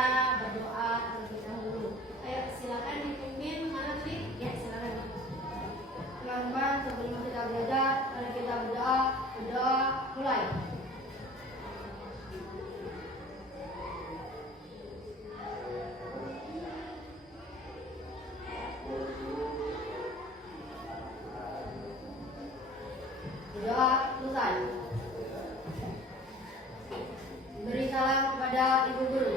kita berdoa terlebih dahulu. Ayo silakan dipimpin, mana tadi? Ya silakan. Teman-teman, sebelum kita belajar, mari kita berdoa. Berdoa mulai. Berdoa selesai. Beri salam kepada ibu guru.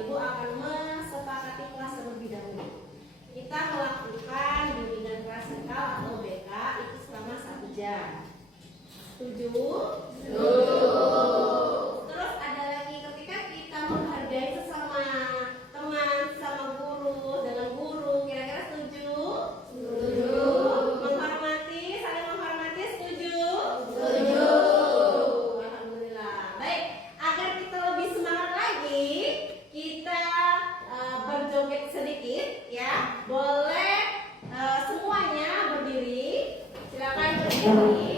Ibu akan mesepakati kelas terlebih dahulu. Kita melakukan bimbingan klasikal atau BK itu selama 1 jam. Setuju? Terus ada lagi ketika kita menghargai sesama teman, sesama guru, dengan guru, kira-kira setuju? Setuju. Menghormati, saling menghormati, setuju? Setuju. Alhamdulillah. Baik, agar kita lebih semangat lagi, kita berjoget sedikit ya. Boleh semuanya berdiri. Silakan berdiri.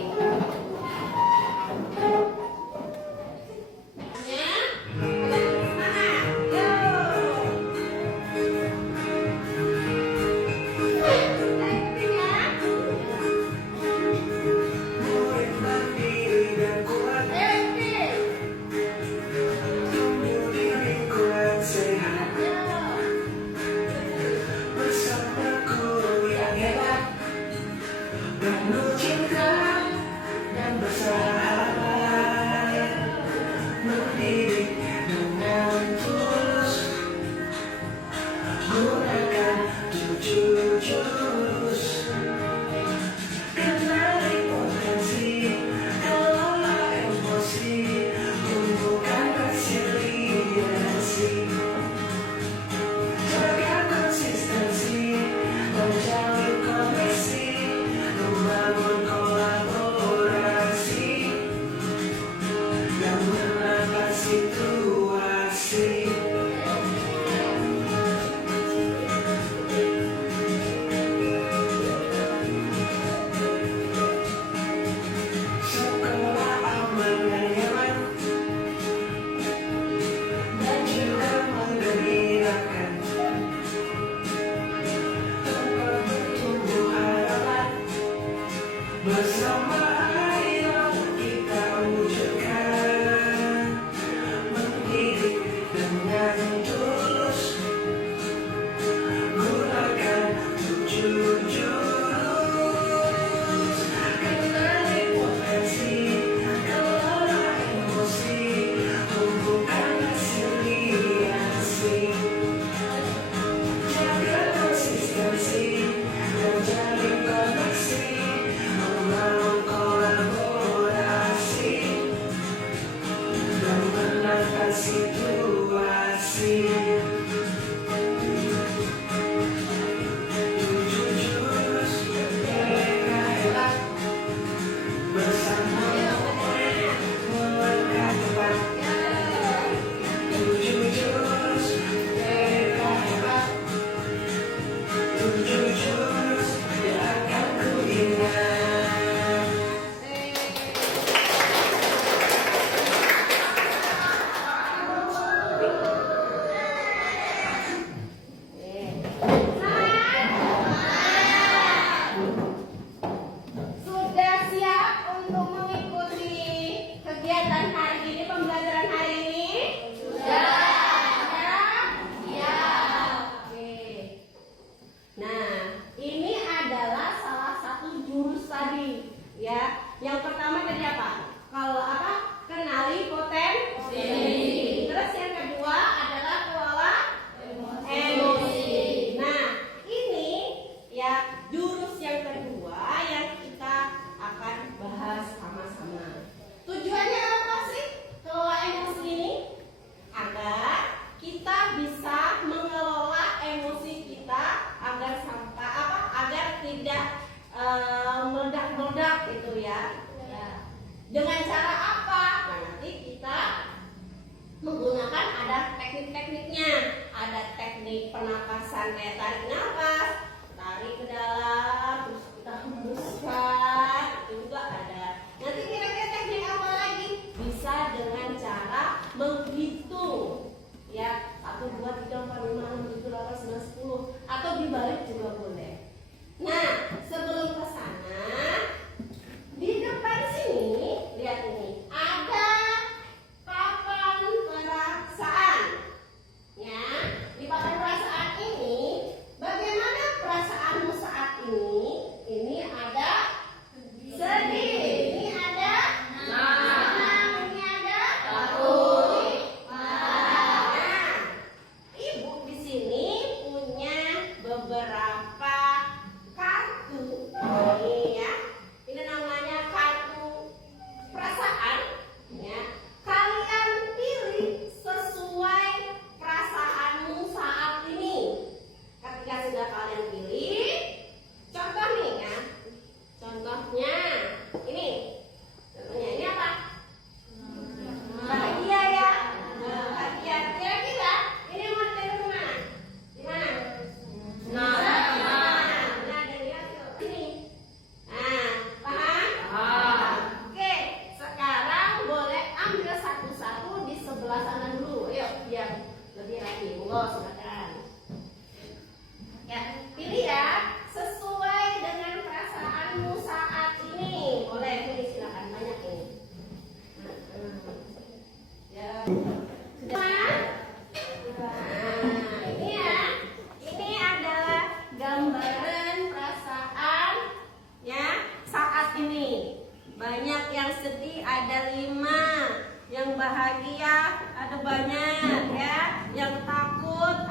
ada teknik-tekniknya. Ada teknik pernapasan kayak tarik nafas, tarik ke dalam, terus kita hembuskan, itu juga ada. Nanti kira-kira teknik apa lagi? Bisa dengan cara menghitung, ya 1, 2, 3, 4, 5, 6, 7, 8, 9, 10, atau dibalik juga boleh. Nah, sebelum ke sana, di depan sini, lihat ini, ada papan perasaan. Ya, di papan perasaan ini, bagaimana perasaanmu saat ini? Ini ada sedih, ini ada senang, ini ada takut, marah. Nah, ibu di sini punya beberapa kartu. Ini ya, ini namanya kartu perasaan. Ya, kalian pilih sesuai perasaanmu saat ini. Ketika sudah kalian pilih, contoh nih ya. Contohnya ini. Contohnya ini apa? Bahagia ya. Bahagia. Kira-kira ini mau ditaruh di mana? Di mana? Nah, ada lihat tuh. Ini. Nah, paham? Oke, sekarang boleh ambil satu-satu di sebelah sana dulu. Ayo, biar lebih rapi. Monggo, silakan. Ya, pilih ya, sesuai dengan perasaanmu saat ini. Boleh pilih, silakan, banyak ini. Ya, sudah. Nah, ini ya, ini adalah gambaran perasaan ya saat ini. Banyak yang sedih ada 5, yang bahagia ada banyak ya, yang takut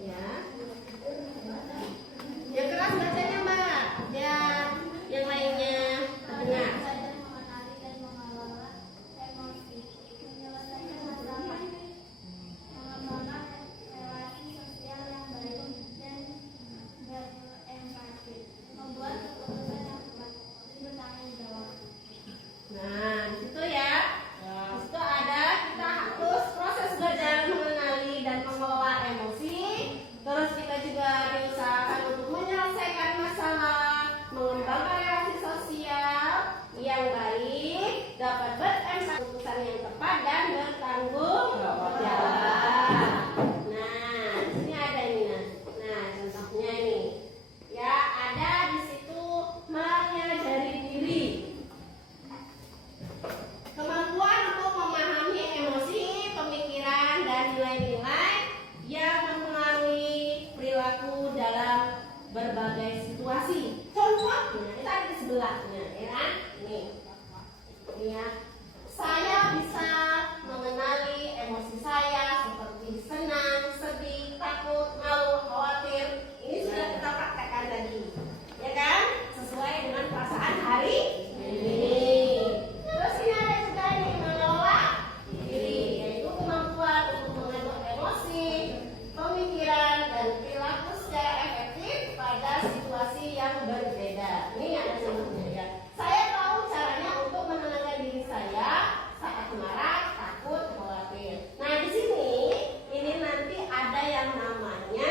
Ya. Yang keras bacanya Mbak. Ya, yang lainnya terdengar. Nah, di situ ya. Di situ ada kita harus proses belajar mengenali dan mengelola emosi. Terus kita juga diusahakan untuk menyelesaikan masalah, mengembangkan relasi sosial yang baik, dapat berempati, keputusan yang tepat dan bertanggung jawab. Nah, di sini ada ini. Nah, contohnya ini. Ya, ada di situ menyadari diri. Kemampuan untuk memahami emosi, pemikiran, dan nilai-nilai yang mempengaruhi perilaku dalam berbagai situasi. Contohnya, kita ada di sebelahnya, ya kan? Ini ya. Saya bisa mengenali emosi saya seperti senang, sedih, takut, malu, khawatir. Ini sudah kita praktekkan tadi, ya kan? Sesuai dengan perasaan hari ini. Terus ini ada juga nih mengelola diri, yaitu kemampuan untuk mengatur emosi, pemikiran, dan perilaku secara efektif pada situasi yang berbeda. Ini ada contohnya ya. Saya tahu caranya untuk menenangkan diri saya saat marah, takut, khawatir. Nah di sini ini nanti ada yang namanya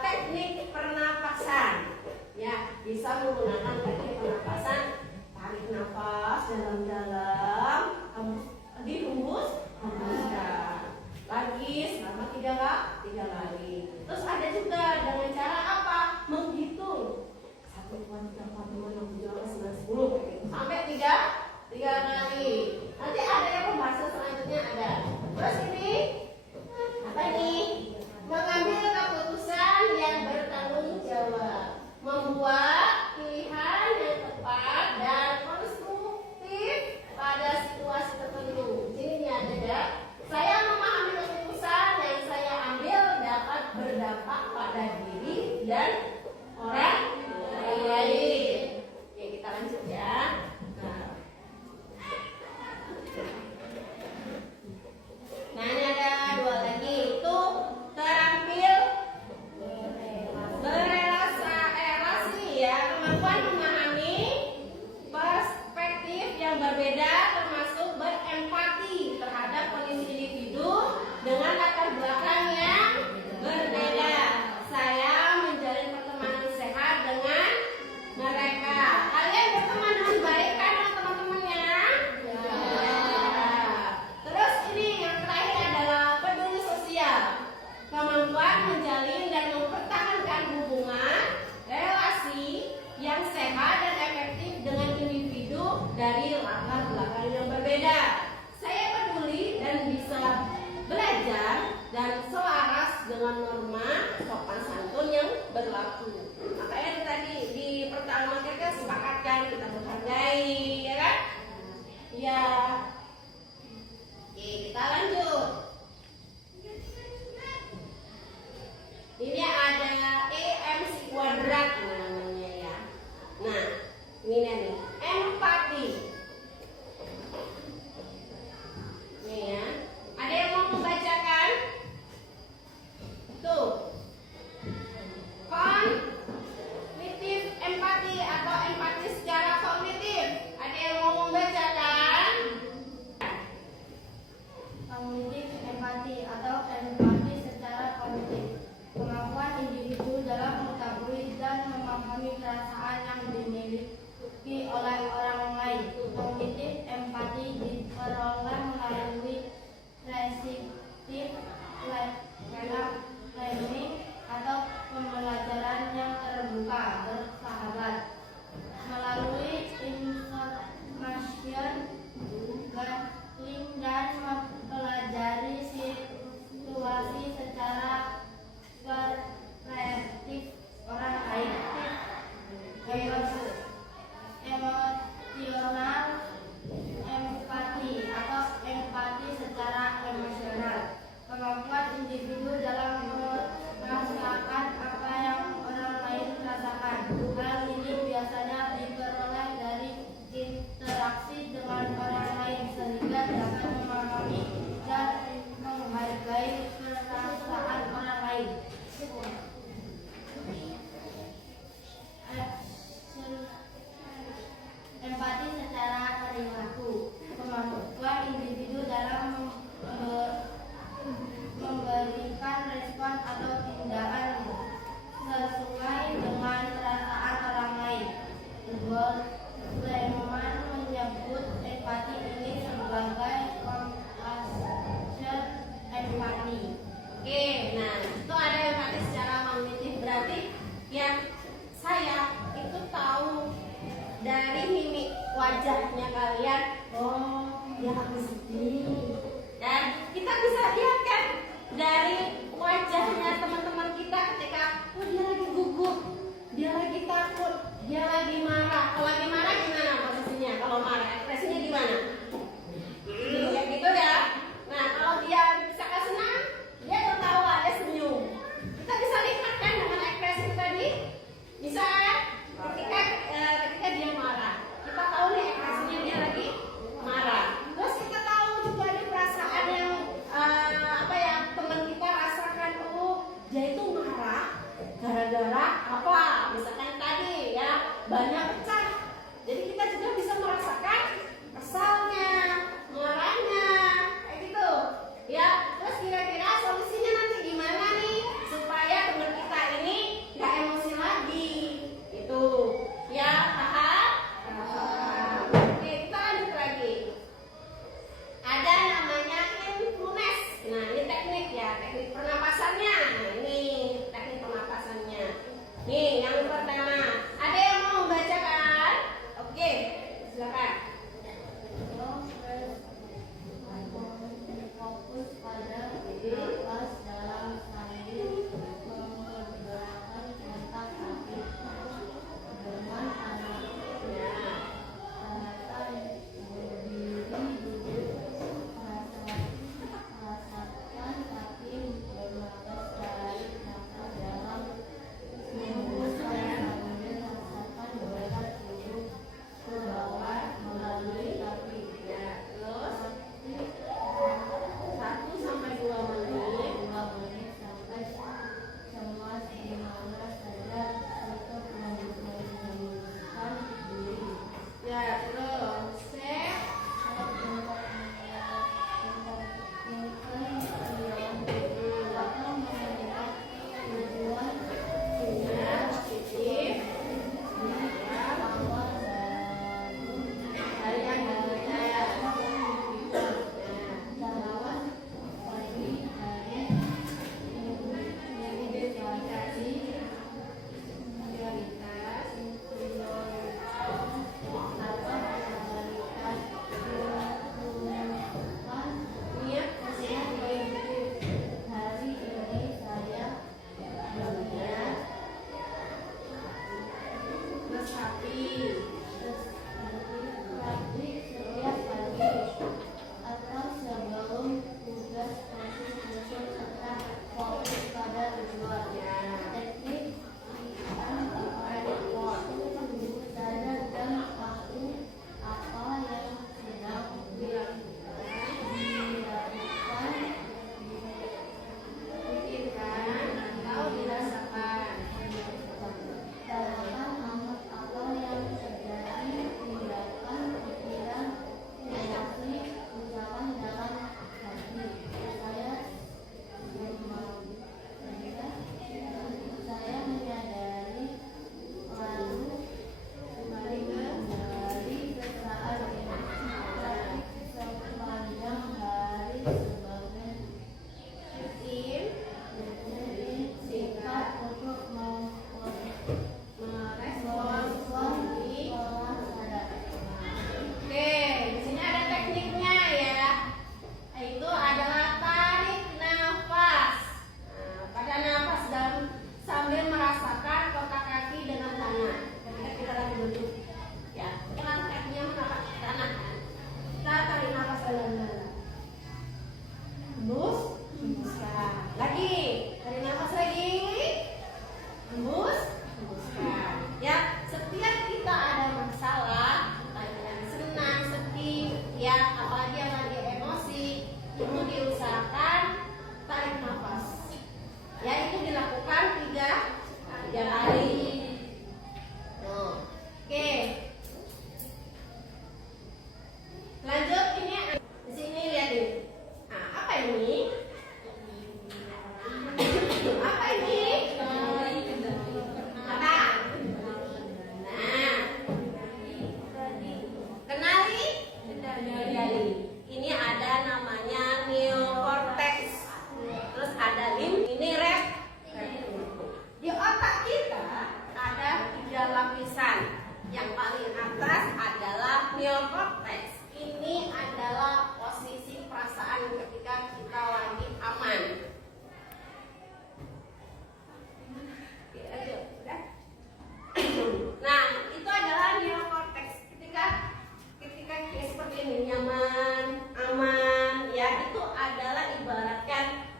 teknik pernapasan. Ya, bisa menggunakan teknik pernapasan. Tarik nafas dalam-dalam, dihembus, hembuskan. Lagi selama 3 kali. Terus ada juga dengan cara apa? Menghitung 1, 2, 3, 4, 5, 6, 7, 8, 9, 10 sampai 3 kali. Nanti ada yang pembahasan selanjutnya ada. Terus ini apa nih? Mengambil keputusan yang bertanggung jawab, membuat pilihan yang tepat dan konstruktif pada situasi tertentu. Ini ada ya. Saya memahami keputusan yang saya ambil dapat berdampak pada diri dan orang lain. Oke, kita lanjut ya. Nah, ini ada 2 lagi, itu terampil berrelasi ya, kemampuan memahami perspektif yang berbeda termasuk berempati terhadap kondisi individu dengan latar belakang yang berbeda. Saya menjalin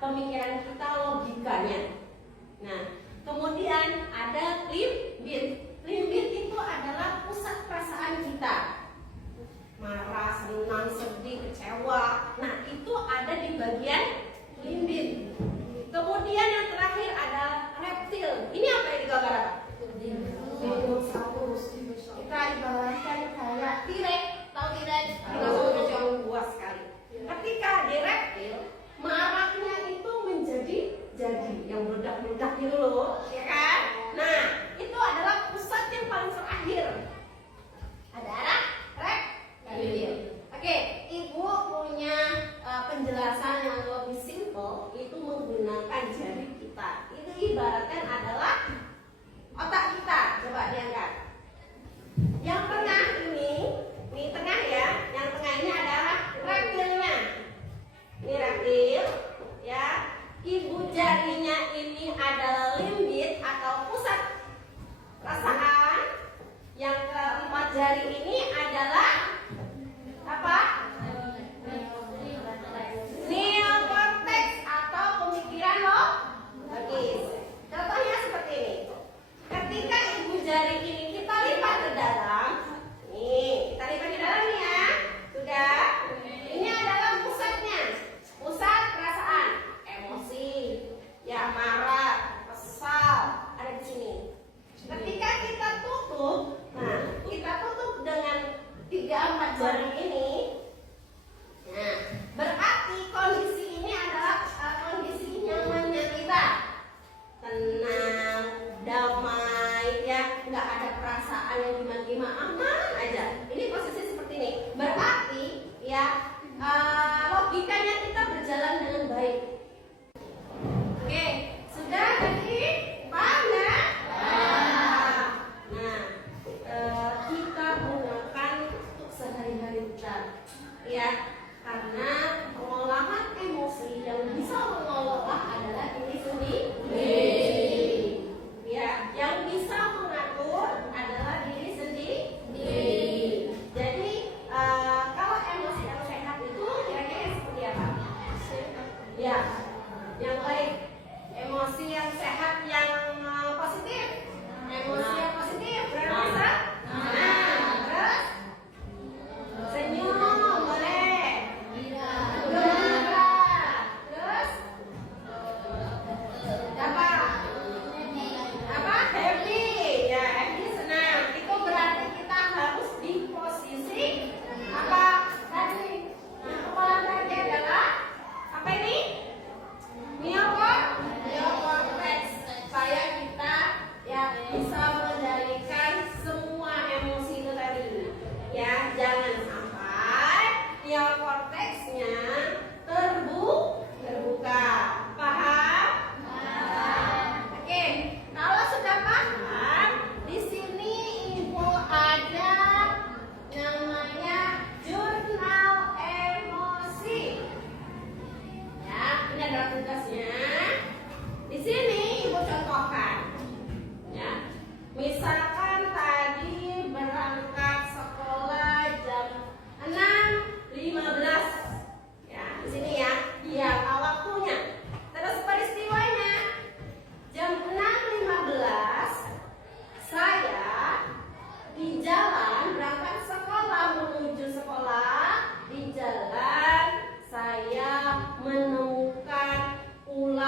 pemikiran kita, logikanya. Nah, kemudian ada limbit. Limbit itu adalah pusat perasaan kita. Marah, senang, sedih, kecewa. Nah, itu ada di bagian limbit. Kemudian yang terakhir ada reptil. Ini apa yang digambar apa? Dinosaurus. Kita ibaratkan kayak T-Rex. Tahu T-Rex? Dinosaurus yang luas sekali. Ketika di reptil, marahnya itu menjadi yang meledak-meledak gitu loh, ya kan? Nah, itu adalah pusat yang paling terakhir. Ada reptil. Oke, Ibu punya penjelasan yang lebih simpel, itu menggunakan jari kita. Itu ibaratkan adalah otak kita. Coba diangkat. Yang tengah ini tengah ya. Yang tengah ini adalah reptilnya. Ini reptil, ya. Ibu jarinya ini adalah limbit atau pusat perasaan. Yang keempat jari ini adalah apa? Neokortex atau pemikiran logis. Contohnya seperti ini. Ketika ibu jari ini kita lipat ke dalam, nih kita lipat ke dalam nih ya, sudah. Ini adalah pusatnya, pusat perasaan, emosi, ya marah, kesal, ada di sini. Ketika kita tutup, nah kita tutup dengan 3-4 jari ini. Nah, berarti kondisi ini adalah kondisi nyamannya kita, tenang, damai, ya, nggak ada perasaan yang gimana-gimana, aman aja. Ini posisi seperti ini. Berarti, ya, logikanya kita berjalan dengan baik. Oke, sudah tadi paham ya? Nah, kita gunakan untuk sehari-hari kita, ya, karena pengolahan emosi yang bisa mengelola adalah diri sendiri, ya, yang bisa mengatur adalah diri sendiri. Jadi kalau emosi yang sehat itu kira-kira seperti apa? Ya, yang baik. Emosi yang sehat yang positif. Emosi yang positif berarti bisa. Nah, terus senyum boleh. Gembira. Terus apa? Happy. Ya, happy senang. Itu berarti kita harus di posisi apa? Tadi yang kepala tadi adalah apa ini? Neokortex, supaya kita ya bisa mengendalikan semua emosi itu tadi. Ya, jangan sampai neokorteksnya terbuka. Paham? Oke, kalau sudah paham, di sini Ibu ada namanya jurnal emosi. Ya, ini adalah tugasnya. Di sini Ibu contohkan. Ya. Misalkan tadi berangkat sekolah jam 6.15. Ya, di sini ya. Iya, waktunya. Terus peristiwanya jam 6.15 saya di jalan berangkat sekolah menuju sekolah. Di jalan saya menemukan ular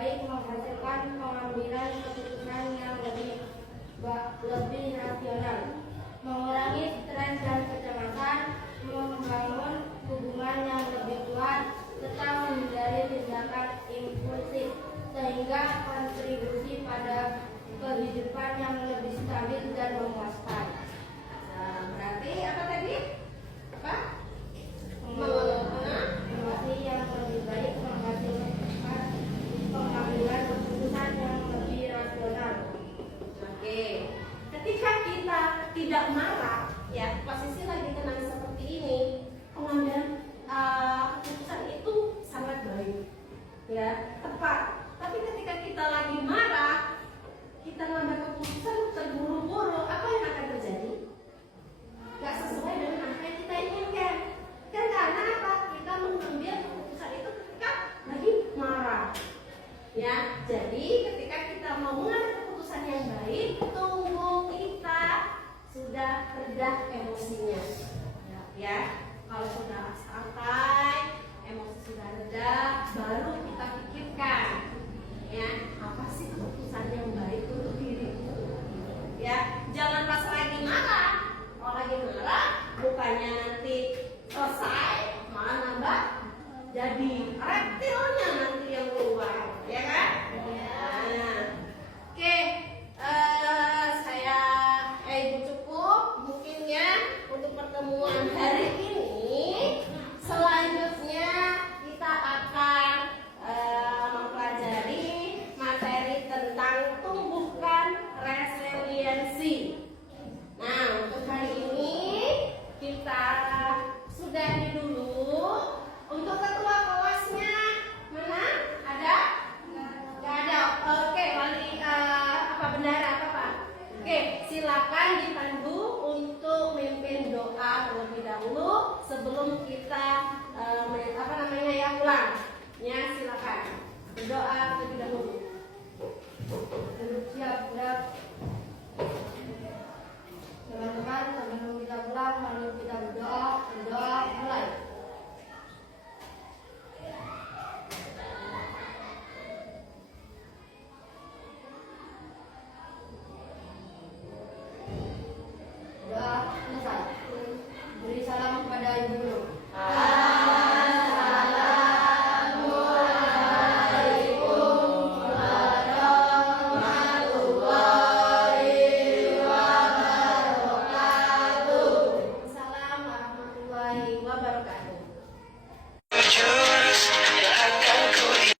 baik menghasilkan pengambilan keputusan yang lebih rasional, mengurangi stres dan kecemasan, membangun hubungan yang lebih kuat, serta menghindari tindakan impulsif, sehingga kontribusi pada kehidupan yang lebih stabil dan memuaskan. Nah, berarti apa tadi? Apa? Emosi yang lebih baik menghasilkan pengambilan keputusan yang lebih rasional. Oke. Ketika kita tidak marah, ya posisi lagi tenang seperti ini, pengambilan keputusan itu sangat baik, ya tepat. Tapi ketika kita lagi marah, kita ngambil keputusan terburu-buru, apa yang akan terjadi? Gak sesuai dengan apa yang kita inginkan. Kan karena apa? Kita mengambil keputusan itu ketika lagi marah. Ya, jadi ketika kita mau mengambil keputusan yang baik, tunggu kita sudah reda emosinya. Ya, kalau sudah santai, emosi sudah reda, baru kita pikirkan. Ya, apa sih keputusan yang baik untuk diriku? Ya, jangan pas lagi marah. Kalau lagi marah, bukannya nanti selesai, malah nambah jadi reptilnya nanti yang keluar, ya kan? Nah, oke, Ibu cukup mungkin ya untuk pertemuan hari ini. Selanjutnya kita akan mempelajari materi tentang tumbuhkan resiliensi. Nah, untuk hari ini kita sudahi dulu. Untuk ketua kelasnya mana? Ada? Nggak ada. Oke, wali apa bendara apa Pak? Oke, silakan dipandu untuk memimpin doa terlebih dahulu sebelum kita ulang. Ya, silakan berdoa terlebih dahulu.